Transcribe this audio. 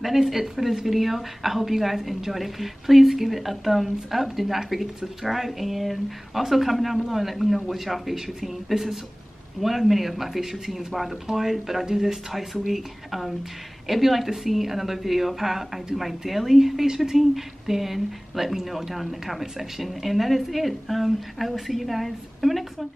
That is it for this video. I hope you guys enjoyed it. Please give it a thumbs up. Do not forget to subscribe, and also comment down below and let me know what's your face routine. This is one of many of my face routines while deployed, but I do this twice a week. If you'd like to see another video of how I do my daily face routine, then let me know down in the comment section. And that is it. I will see you guys in the next one.